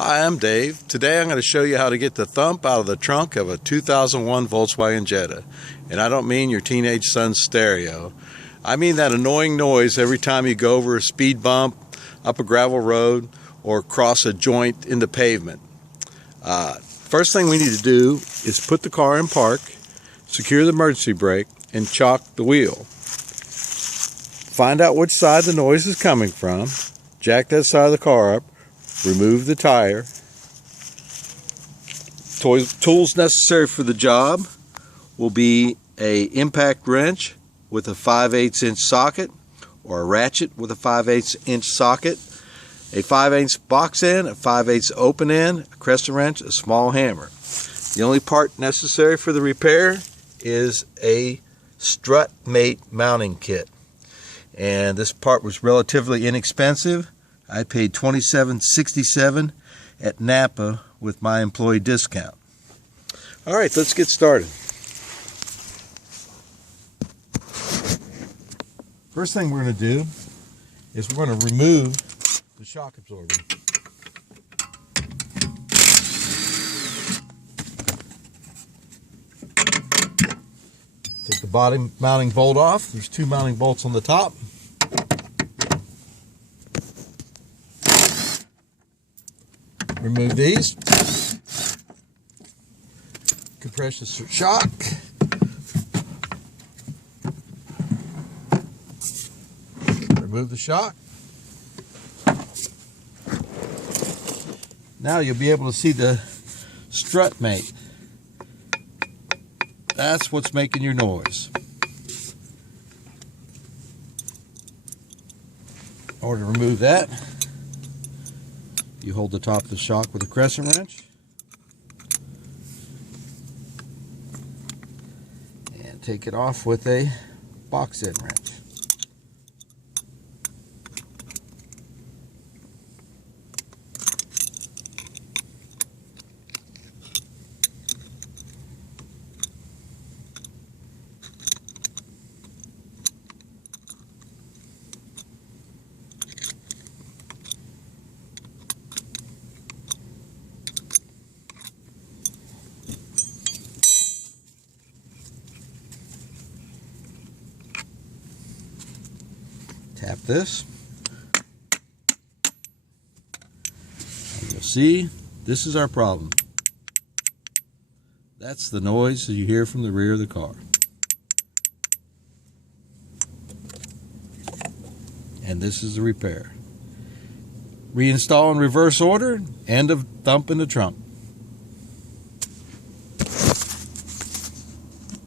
Hi, I'm Dave. Today I'm going to show you how to get the thump out of the trunk of a 2001 Volkswagen Jetta. And I don't mean your teenage son's stereo. I mean that annoying noise every time you go over a speed bump, up a gravel road, or cross a joint in the pavement. First thing we need to do is put the car in park, secure the emergency brake, and chock the wheel. Find out which side the noise is coming from, jack that side of the car up, remove the tire. Tools necessary for the job will be a impact wrench with a 5/8 inch socket, or a ratchet with a 5/8 inch socket, a 5/8 box end, a 5/8 open end, a crescent wrench, a small hammer. The only part necessary for the repair is a strut mate mounting kit, and this part was relatively inexpensive. I paid $27.67 at Napa with my employee discount. All right, let's get started. First thing we're going to do is we're going to remove the shock absorber. Take the bottom mounting bolt off. There's two mounting bolts on the top. Remove these. Compress the shock. Remove the shock. Now you'll be able to see the strut mate. That's what's making your noise. In order to remove that, you hold the top of the shock with a crescent wrench and take it off with a box end wrench. Tap this, and you'll see this is our problem. That's the noise that you hear from the rear of the car. And this is the repair. Reinstall in reverse order, end of thump in the trunk.